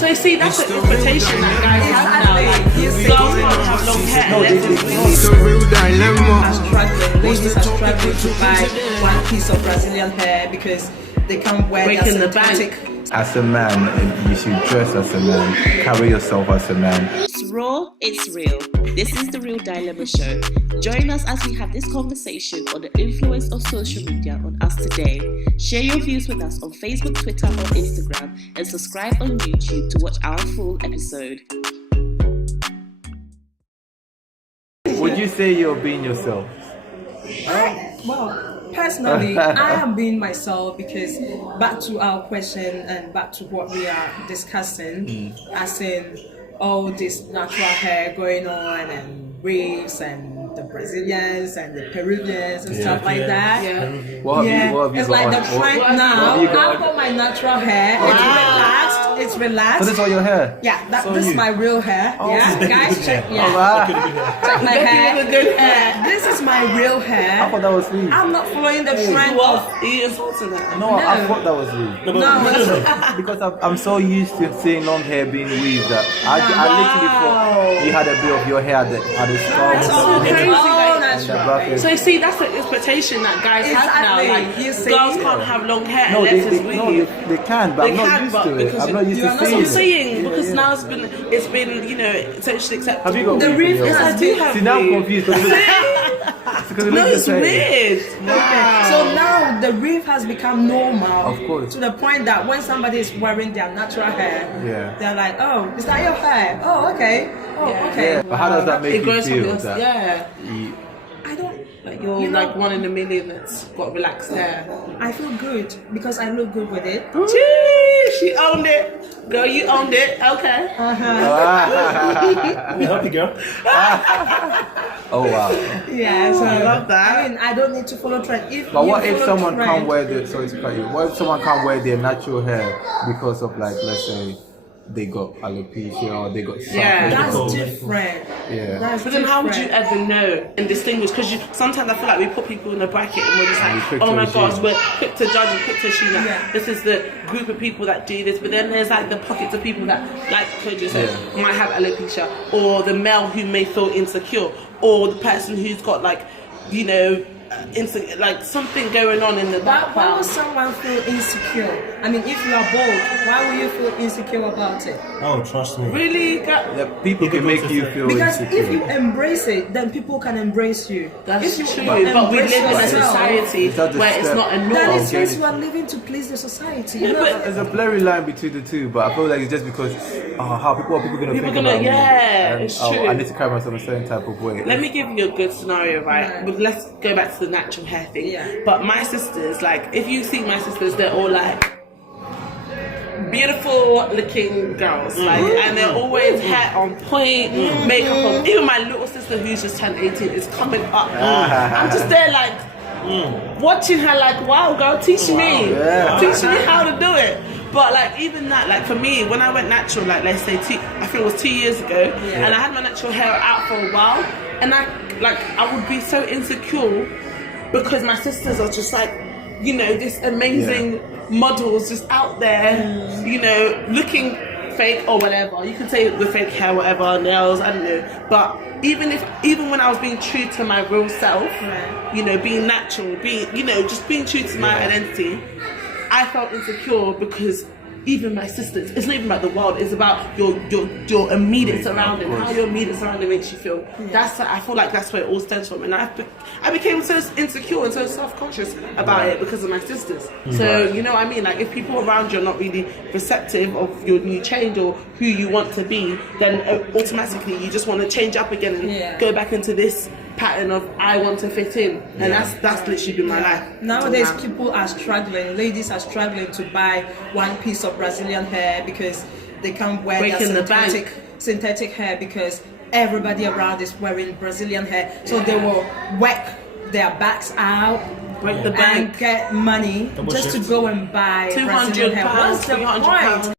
So you see, that's the expectation that guys have now. Like, girls can't have long hair unless it's ladies are struggling to buy one piece of Brazilian hair because they can't wear their synthetic. As a man, you should dress as a man, carry yourself as a man. It's raw, it's real. This is the Real Dilemma Show. Join us as we have this conversation on the influence of social media on us today. Share your views with us on Facebook, Twitter, or Instagram, and subscribe on YouTube to watch our full episode. Would you say you're being yourself? Personally, I am being myself because back to our question and back to what we are discussing, as in all this natural hair going on and waves and the Brazilians and the Peruvians and stuff like that. What have you it's got like on? the trend now. I've got my natural hair. It's relaxed. So this is all your hair? Yeah, this is my real hair. Guys, check. Check my hair. This is my real hair. I thought that was rude. I'm not following the trend of. you insulting that. No, I thought that was rude. Because I'm so used to seeing long hair being weaved that I literally thought you had a bit of your hair at the That's start. all crazy. So you see, that's the expectation that guys have now. Like, girls can't have long hair No, unless it's weaved. they can, but I'm not used to it. I'm not used to That's what seeing I'm it. saying, because now it's been socially acceptable. Have you got The weave reef in yours? I do have See, now I'm weave. confused. Because it No, looks it's the same. weird. So now the reef has become normal. Of course. To the point that when somebody is wearing their natural hair, Yeah. they're like, "Oh, is that your hair? Oh, okay. Oh, okay." Yeah, but how does that make It you grows from feel? your That I don't. like you're like one in a million that's got relaxed hair. I feel good because I look good with it. Gee, she owned it. Girl, you owned it. Okay. We help you, girl. Oh wow! Yeah, so I love that. I mean, I don't need to follow trend. But what you if follow someone trend, can't wear the? Sorry to cut you. What if someone can't wear their natural hair because of, like, let's say they got alopecia or they got something? Yeah. That's Medical. different. Yeah. That's But then how would you different. ever know and distinguish? Because sometimes I feel like we put people in a bracket and we're just And we like, quick oh to my assume. gosh, we're quick to judge and quick to assume that Yeah. this is the group of people that do this. But then there's like the pockets of people that, like Kojo said, might have alopecia, or the male who may feel insecure, or the person who's got like, like something going on in the Why would background. someone feel insecure? I mean, if you are bold, why will you feel insecure about it? Oh, trust me. Really? Yeah, people can make you feel Because insecure. if you embrace it, then people can embrace you. That's if you true. But we embrace live in a yourself, society Is that the where it's step? not a that norm. is means you are living to please the society. You know? but- There's a blurry line between the two, but I feel like it's just because how people are gonna People think gonna- about me. yeah, And, it's oh, true. I need to carry myself a certain type of way. Let me give you a good scenario, right? But let's go back to the natural hair thing. Yeah. But my sisters, like, if you see my sisters, they're all like beautiful looking girls, like, and they're always hair on point, makeup on. Even my little sister who's just turned 18 is coming up. I'm just there like watching her, like, wow, girl, teach me, teach me how to do it. But like even that, like for me, when I went natural, like let's say I think it was 2 years ago, and I had my natural hair out for a while, and I would be so insecure because my sisters are just like, this amazing models just out there, looking fake or whatever. You can say with fake hair, whatever, nails, I don't know. But even when I was being true to my real self, being natural, just being true to my identity, I felt insecure because even my sisters, it's not even about the world, it's about your immediate surrounding, how your immediate surrounding makes you feel. I feel like that's where it all stems from, and I became so insecure and so self-conscious about it because of my sisters. So you know what I mean, like if people around you are not really receptive of your new change or who you want to be, then automatically you just want to change up again and go back into this pattern of I want to fit in, and that's literally been my life. Nowadays, people are struggling. Ladies are struggling to buy one piece of Brazilian hair because they can't wear their synthetic hair because everybody around is wearing Brazilian hair. So they will whack their backs out, break the and bank, get money just to go and buy Brazilian hair. What's the £200, point?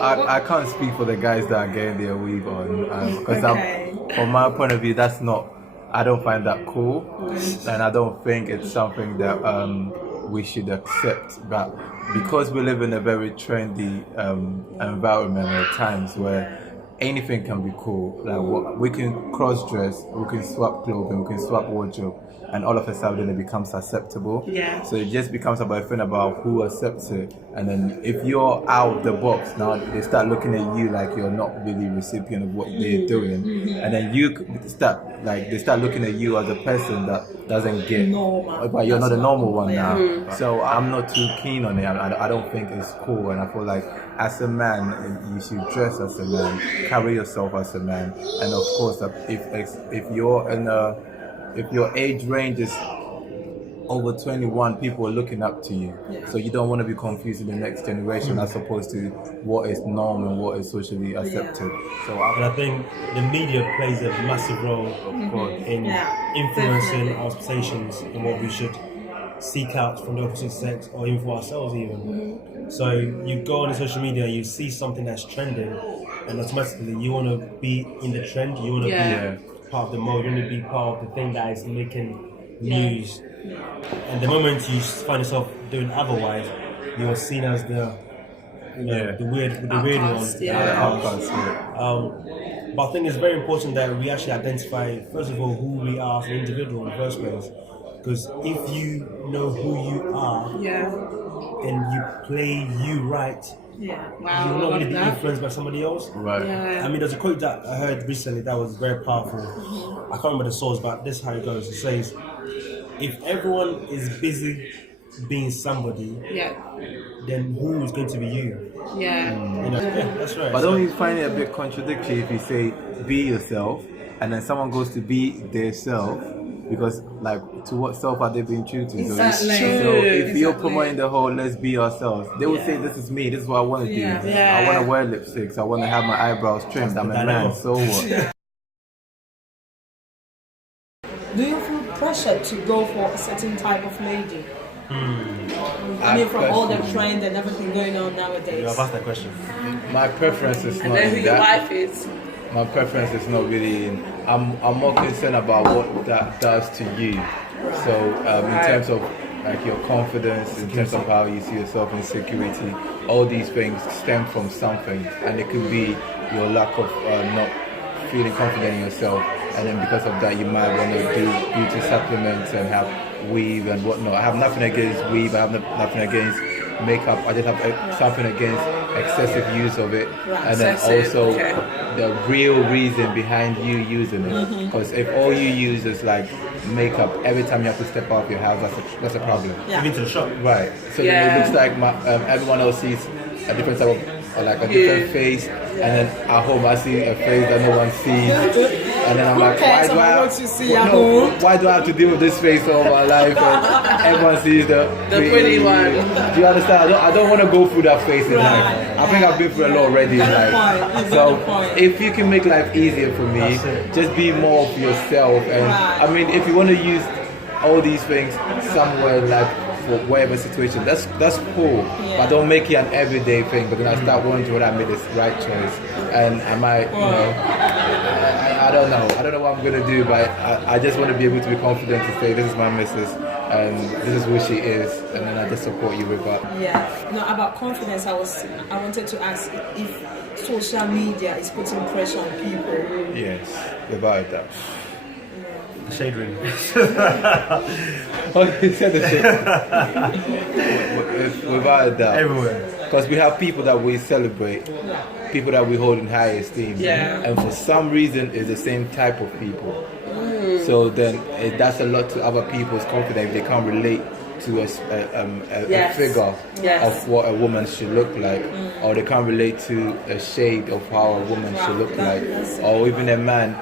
I can't speak for the guys that are getting their weave on because Okay. from my point of view, I don't find that cool, and I don't think it's something that we should accept that because we live in a very trendy environment at times where anything can be cool. Like we can cross-dress, we can swap clothing, we can swap wardrobe, and all of a sudden it becomes acceptable. Yeah. So it just becomes about a thing about who accepts it. And then if you're out of the box, now they start looking at you like you're not really recipient of what they're doing. And then they start looking at you as a person that doesn't get Normal. but you're not a normal one Yeah. now. So I'm not too keen on it. I don't think it's cool, and I feel like as a man, you should dress as a man, carry yourself as a man, and of course, if your age range is over 21, people are looking up to you. Yeah. So you don't want to be confused in the next generation as opposed to what is normal and what is socially accepted. So And I think the media plays a massive role in influencing Definitely. our expectations and what we should seek out from the opposite sex or even for ourselves even. So you go on social media, you see something that's trending, and automatically you want to be in the trend, you want to be part of the mode, you want to be part of the thing that is making news. And the moment you find yourself doing otherwise, you're seen as the weird one. Outcast, the outcast. But I think it's very important that we actually identify, first of all, who we are as an individual in the first place. Because if you know who you are and you play you right, Wow. you're not I going to love be that. influenced by somebody else. right. Yeah. I mean, there's a quote that I heard recently that was very powerful. I can't remember the source, but this is how it goes. It says, if everyone is busy being somebody, then who is going to be you? Yeah. You know? Yeah, that's right. But don't you find it a bit contradictory if you say be yourself and then someone goes to be their self? Because like, to what self are they being true to? Exactly. So if you're Exactly. promoting the whole let's be ourselves, they will say this is me, this is what I want to do. Yeah. I want to wear lipsticks, I want to have my eyebrows trimmed, I'm a man, so what? Do you feel pressure to go for a certain type of lady? I mean, from all the trend and everything going on nowadays. I've asked that question. My preference is And not then who in your that. wife is. My preference is not really in. I'm more concerned about what that does to you. So in terms of like your confidence, in terms of how you see yourself, insecurity, all these things stem from something, and it could be your lack of not feeling confident in yourself, and then because of that you might want to do beauty supplements and have weave and whatnot. I have nothing against weave, I have nothing against makeup, I just have something against excessive use of it, and then also the real reason behind you using it. Because if all you use is like makeup every time you have to step out of your house, that's a problem. Even to the shop. Right. So then it looks like everyone else sees a different type of, or like a different face, and then at home I see a face that no one sees, and then I'm like, why do I have to deal with this face all my life? And everyone sees the pretty one. Do you understand? I don't want to go through that phase in life. I think I've been through a lot already in life. So if you can make life easier for me, just be more of yourself. And I mean, if you want to use all these things somewhere, like for whatever situation, that's cool. But don't make it an everyday thing. But then I start wondering whether I made this right choice, and I might, I don't know. I don't know what I'm gonna do, but I just want to be able to be confident to say this is my missus, and this is who she is, and then I just support you with that. Yeah. No, about confidence, I wanted to ask if social media is putting pressure on people. Yes, without that. The shade room. Oh, you said the shit. Without that. Everywhere. Because we have people that we celebrate, people that we hold in high esteem, and for some reason it's the same type of people. So then that's a lot to other people's confidence. They can't relate to a figure of what a woman should look like, or they can't relate to a shade of how a woman should look like, or even a man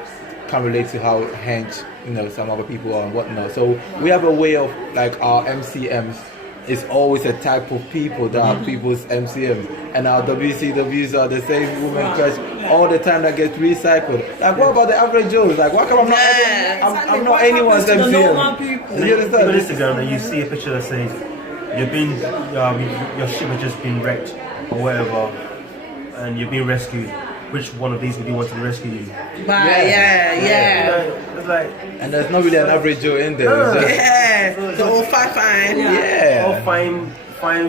can't relate to how hench some other people are and whatnot. So we have a way of, like, our MCMs is always a type of people that are people's MCMs, and our WCWs are the same woman crush all the time that gets recycled. Like, what about the average Joe? Like, why come I'm not anyone's MCM? Do you understand? On Instagram, and you see a picture that says your ship has just been wrecked or whatever, and you're being rescued. Which one of these would you want to rescue you? Yeah. It's like, and there's not really an average Joe in there. It's just, The all fine. Yeah. All fine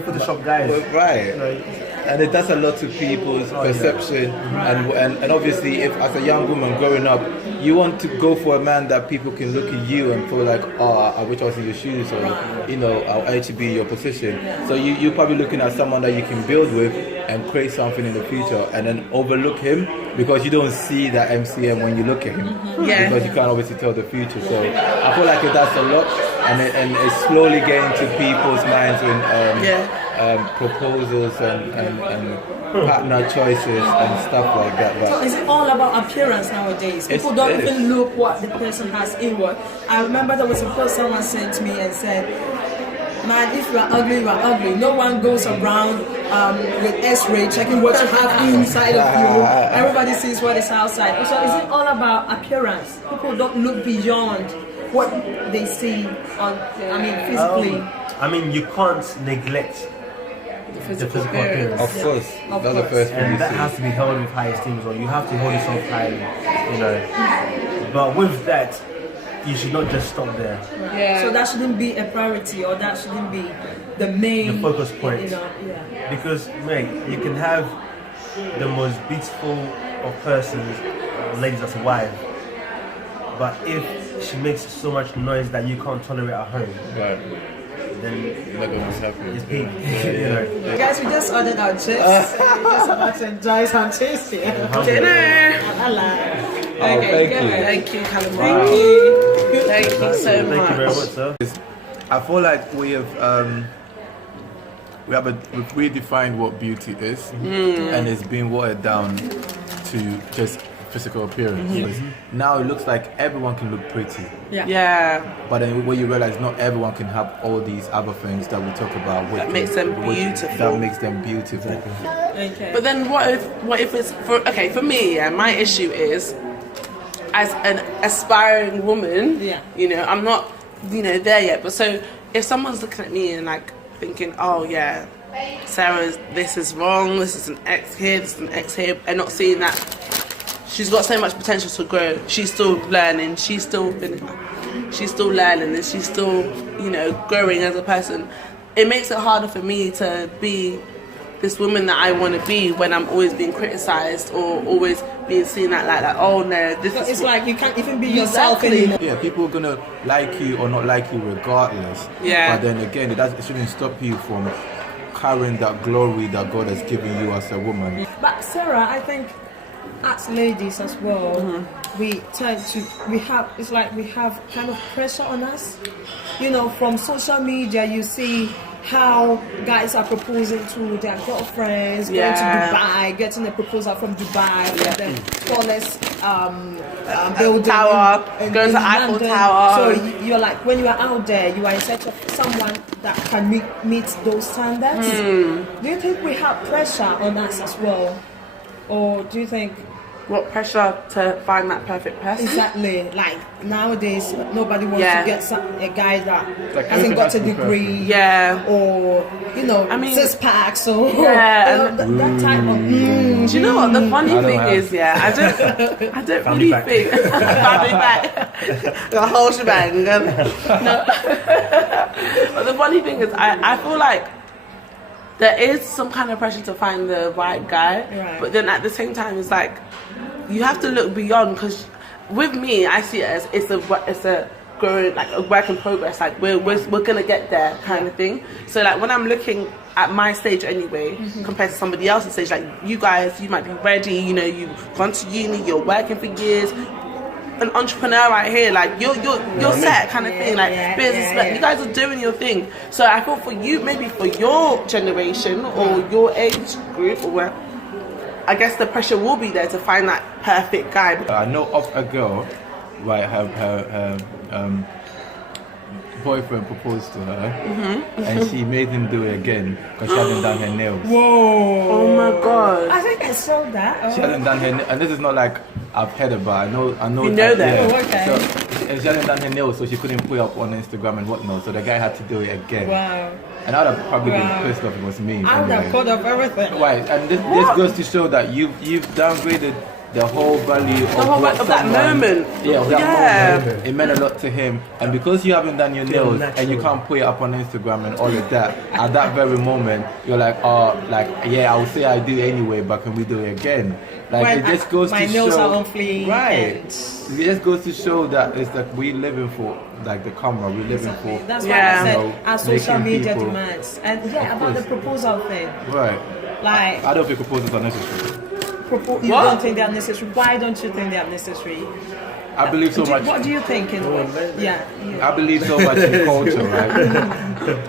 Photoshop guys. Right. Like, And it does a lot to people's perception, and obviously, if as a young woman growing up, you want to go for a man that people can look at you and feel like, oh, I wish I was in your shoes, or I'll actually be in your position. So you're probably looking at someone that you can build with and create something in the future, and then overlook him because you don't see that MCM when you look at him, because you can't obviously tell the future. So I feel like it does a lot, and it's slowly getting to people's minds when. Proposals and partner choices and stuff like that. So is it all about appearance nowadays? People don't even look what the person has inward. I remember there was a post someone sent to me and said, man, if you are ugly, you are ugly. No one goes around with X-ray checking what you have inside of you. Everybody sees what is outside. So is it all about appearance? People don't look beyond what they see physically. you can't neglect the physical appearance. Of course, that's the first thing. And that has to be held with high esteem as well. You have to hold yourself highly, But with that, you should not just stop there. Yeah. So that shouldn't be a priority, or that shouldn't be the main focus point. Because, mate, you can have the most beautiful of persons, ladies as a wife, but if she makes so much noise that you can't tolerate at home, then what's happening. it's peak. Guys, we just ordered our chips. We're just about to enjoy some chips here. Dinner. Thank you. Thank you, Callum. Thank you. Thank you so Thank much. you very much, sir. I feel like we've redefined what beauty is, and it's been watered down to just physical appearance. Because now it looks like everyone can look pretty. Yeah. But then when you realize not everyone can have all these other things that we talk about, That makes them beautiful. That makes them beautiful. Okay. But then what if it's for me, my issue is, as an aspiring woman, I'm not, there yet. But so if someone's looking at me and like thinking, oh yeah, Sarah's, this is wrong, this is an X here, this is an X here, and not seeing that she's got so much potential to grow. She's still learning. She's still learning, and she's still, growing as a person. It makes it harder for me to be this woman that I want to be when I'm always being criticized or always being seen at like oh no, this So is. it's like you can't even be yourself anymore. Yeah, people are gonna like you or not like you regardless. Yeah. But then again, it shouldn't stop you from carrying that glory that God has given you as a woman. But Sarah, I think as ladies as well, we tend to we have kind of pressure on us. From social media, you see how guys are proposing to their girlfriends, going to Dubai, getting a proposal from Dubai, the tallest building tower, going to Eiffel London. Tower. So you're like, when you are out there, you are in search of someone that can meet those standards. Do you think we have pressure on us as well? Or do you think What pressure to find that perfect person? exactly, like nowadays nobody wants to get a guy that Like hasn't got a international degree, Yeah. or six packs, or Yeah. that type of. Do you know what the funny I don't thing have- is? Yeah, I don't Family really pack. think family pack, the whole shebang. No, but the funny thing is, I feel like there is some kind of pressure to find the right guy, Right. but then at the same time, it's like you have to look beyond. Because with me, I see it as it's a growing, like a work in progress. Like we're gonna get there, kind of thing. So like when I'm looking at my stage anyway, compared to somebody else's stage, like you guys, you might be ready. You've gone to uni, you're working for years. An entrepreneur right here, like you're set, kind of thing, like business. Like, you guys are doing your thing. So I feel for you, maybe for your generation or your age group, or where, I guess the pressure will be there to find that perfect guy. I know of a girl, right? Her boyfriend proposed to her, and she made him do it again because she hadn't done her nails. Oh my god. I think I saw that. She hadn't done her, and this is not like I've heard about. I know. You know that. Yeah. Oh, okay. So she hadn't done her nails, so she couldn't put it up on Instagram and whatnot. So the guy had to do it again. Wow. And I would have probably Wow. been pissed off if it was me. I would have anyway. thought of everything. Right, and this goes to show that you've downgraded the whole value whole what of that someone- moment. Yeah, of that Yeah. moment. It meant a lot to him. And because you haven't done your nails and you natural. can't put it up on Instagram and all of that, at that very moment, you're like, oh, like, yeah, I would say I do anyway, but can we do it again? Like, When it just goes my to nails show. are on fleek Right. and- It just goes to show that it's like we living for, like, the camera, we're living for. That's Yeah. why I you said know, our social making media people- demands. And yeah, about the course. proposal thing. Right. Like, I don't think proposals are necessary. you What? don't think they are necessary. Why don't you think they are necessary? I believe so much. What do you think? Yeah. I believe so much in culture, right?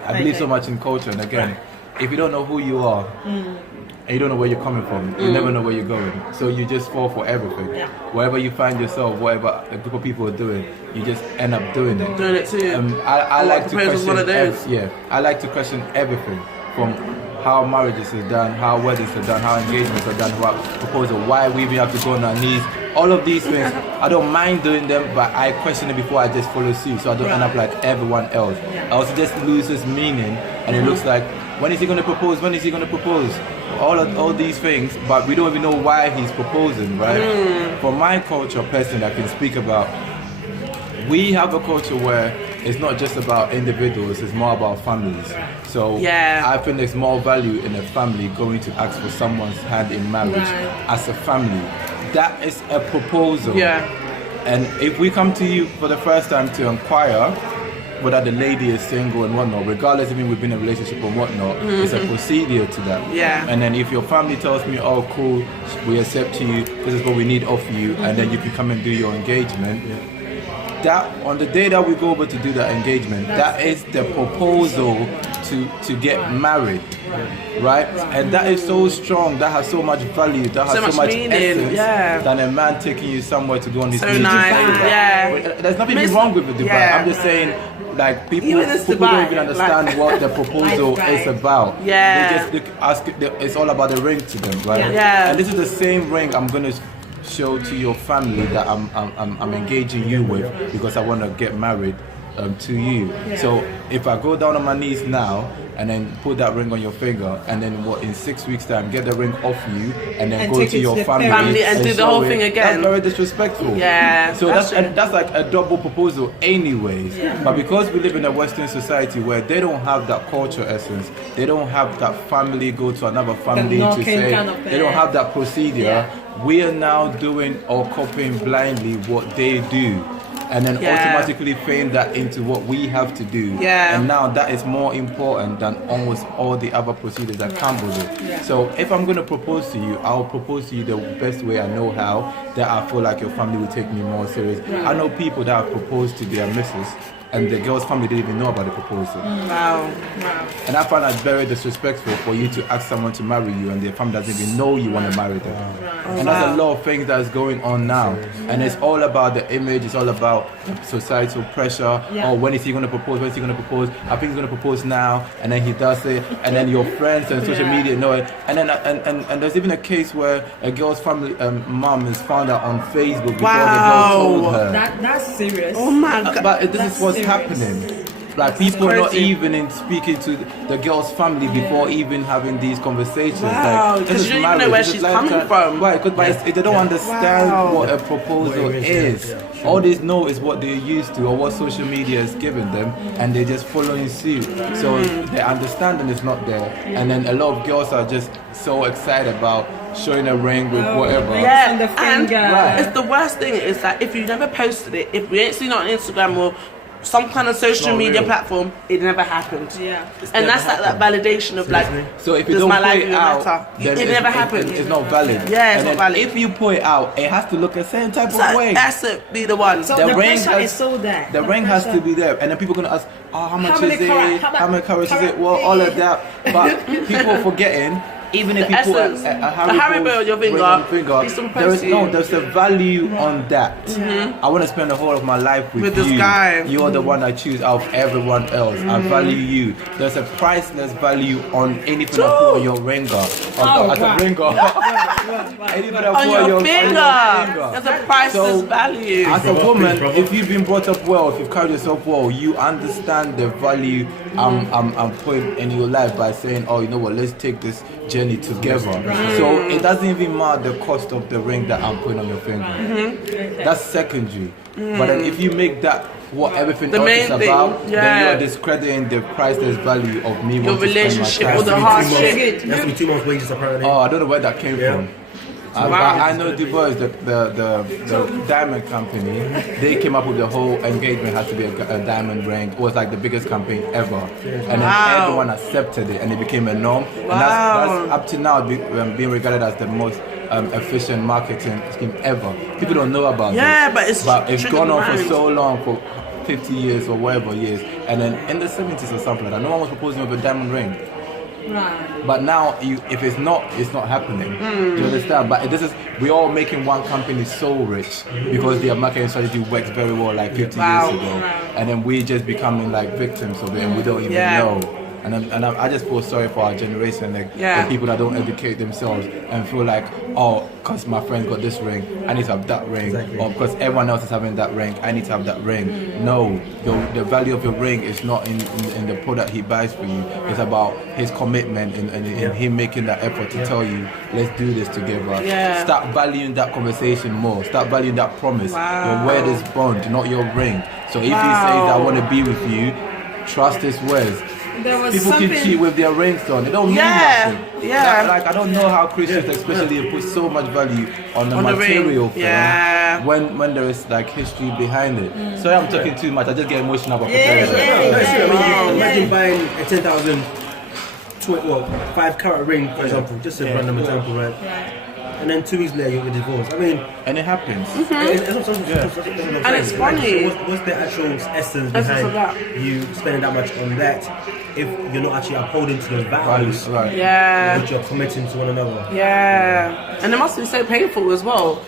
I believe so much in culture, and again, if you don't know who you are, and you don't know where you're coming from, you never know where you're going. So you just fall for everything. Yeah. Wherever you find yourself, whatever a group of people are doing, you just end up doing it. Doing it too. I like to proposal's question. one of those. I like to question everything from how marriages are done, how weddings are done, how engagements are done, how proposal, why we even have to go on our knees. All of these things, I don't mind doing them, but I question it before I just follow suit, so I don't end up like everyone else. Else it just loses meaning, and it looks like, when is he going to propose? When is he going to propose? All these things, but we don't even know why he's proposing, right? For my culture, personally, I can speak about. We have a culture where it's not just about individuals; it's more about families. So Yeah. I think there's more value in a family going to ask for someone's hand in marriage Right. as a family. That is a proposal. Yeah. And if we come to you for the first time to inquire whether the lady is single and whatnot, regardless if we've been in a relationship or whatnot, it's a procedure to that. Yeah. And then if your family tells me, oh cool, we accept you, this is what we need of you, and then you can come and do your engagement. That on the day that we go over to do that engagement, that is the proposal to get married. Right? And that is so strong, that has so much value, that has So so much much meaning, essence yeah. than a man taking you somewhere to go on his So knees to nice, say that. yeah. There's nothing Miss- wrong with the Dubai. yeah. I'm just saying, like, people Even this don't Dubai, even understand like- what the proposal Right. is about. Yeah. They just ask, it's all about the ring to them, right? Yeah. Yeah. And this is the same ring I'm gonna show to your family that I'm engaging you with because I want to get married to you. So if I go down on my knees now and then put that ring on your finger, and then what, in 6 weeks time get the ring off you and then And go take to it your to the family, family and do the show whole it, thing again. That's very disrespectful. Yeah, So that's that's true. like a double proposal anyways. But because we live in a Western society where they don't have that culture essence, they don't have that family go to another family to knocking say, kind of they don't thing. have that procedure. We are now doing or copying blindly what they do, and then Yeah. automatically frame that into what we have to do. Yeah. And now that is more important than almost all the other procedures that come with it. Yeah. So if I'm going to propose to you, I'll propose to you the best way I know how, that I feel like your family will take me more serious. I know people that have proposed to their missus and the girl's family didn't even know about the proposal. Wow. And I find that very disrespectful for you to ask someone to marry you and their family doesn't even know you want to marry them. And that's a lot of things that's going on now. And it's all about the image, it's all about societal pressure. Yeah. Or when is he going to propose? When is he going to propose? I think he's going to propose now. And then he does it. And then your friends and social media know it. And then and there's even a case where a girl's family mom is found out on Facebook before the girl told her. That's serious. Oh my god. But this That's is what's serious. happening. Like people are not crazy. even in speaking to the girl's family before even having these conversations. Wow, Like, 'cause this is you don't even know marriage, where this is she's coming lifetime. from. Right, because they don't understand Wow. what a proposal What it is, is. yeah. All they know is what they're used to or what social media is giving them, and they're just following suit. So their understanding is not there, and then a lot of girls are just so excited about showing a ring with whatever. Yeah, on the and finger. Right. it's the worst thing is that if you never posted it, if we ain't seen it on Instagram or some kind of social not media real. platform, it never happened. Yeah. And never that's like that validation of like, So if you does don't my put life it even out, matter? then It never happened. It's not valid. Yeah, it's and not then valid. If you put it out, it has to look a certain type So of way. that's it, be the one. So The the ring pressure has- is so there. The ring has to be there, and then people are gonna ask, "Oh, how much many is it? carats? How many carats is it? Well, all of that." But people are forgetting. Even if The you put essence. a The Haribo on your ring finger, on your finger, it's supposed there is to- there's a value on that. I want to spend the whole of my life with this you. guy. You are the one I choose out of everyone else. I value you. There's a priceless value on anything I put on your ringer. Oh, As a wow. ringer. Anything I on put your finger. finger. There's a priceless So, value. As a woman, if you've been brought up well, if you've carried yourself well, you understand the value I'm putting in your life by saying, oh, you know what, let's take this journey together. So it doesn't even matter the cost of the ring that I'm putting on your finger. That's secondary. But then if you make that what everything else is about, then you're discrediting the priceless value of me. Your relationship, all the That's hardship. to be 2 months' wages apparently. Oh, I don't know where that came from. Wow. I know Divorce, the diamond company, they came up with the whole engagement has to be a diamond ring. It was like the biggest campaign ever. And then everyone accepted it and it became a norm. And that's up to now being regarded as the most efficient marketing scheme ever. People don't know about it. But it's gone on for so long, for 50 years or whatever years. And then in the 70s or something like that, no one was proposing with a diamond ring. Right. But now, if it's not happening. Do you understand? But we're all making one company so rich because their marketing strategy works very well like 50 years ago, and then we just becoming like victims of it, and we don't even know. And I just feel sorry for our generation, like the people that don't educate themselves and feel like, oh, because my friend got this ring, I need to have that ring, or because everyone else is having that ring, I need to have that ring. No, the value of your ring is not in the product he buys for you. It's about his commitment and him making that effort to tell you, let's do this together. Start valuing that conversation more. Start valuing that promise. Your word is bond, not your ring. So if he says, I want to be with you, trust his words. People can cheat with their rings on. It don't mean nothing. Like I don't know how Christians especially put so much value on the material thing when there is like history behind it. Sorry, I'm talking too much. I just get emotional about Imagine buying a 10,000 5-carat ring, for example, just a random example, right? And then 2 weeks later you're divorced. I mean, and it happens. And it's funny. So what's the actual essence behind you spending that much on that if you're not actually upholding to those values? Which you're committing to one another. And it must be so painful as well.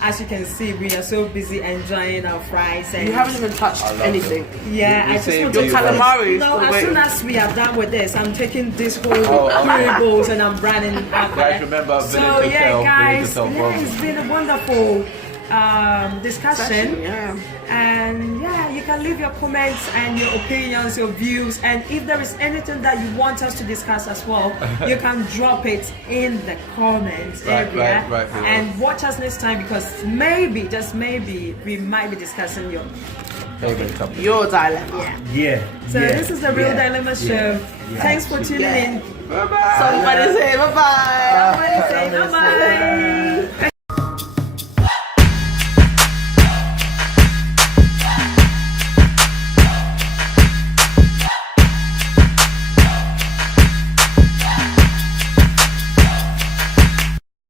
As you can see, we are so busy enjoying our fries. And you haven't even touched anything. I just want to calamari. No, as soon as we are done with this, I'm taking this whole curry bowls and I'm running up. Guys, remember, so guys, it's been a wonderful discussion. And you can leave your comments and your opinions, your views, and if there is anything that you want us to discuss as well, you can drop it in the comments area. And watch us next time because maybe, just maybe, we might be discussing your favorite topic. Your dilemma. So this is the Real Dilemma Show. Thanks for tuning in. Bye-bye. Somebody say bye-bye. Somebody say bye-bye.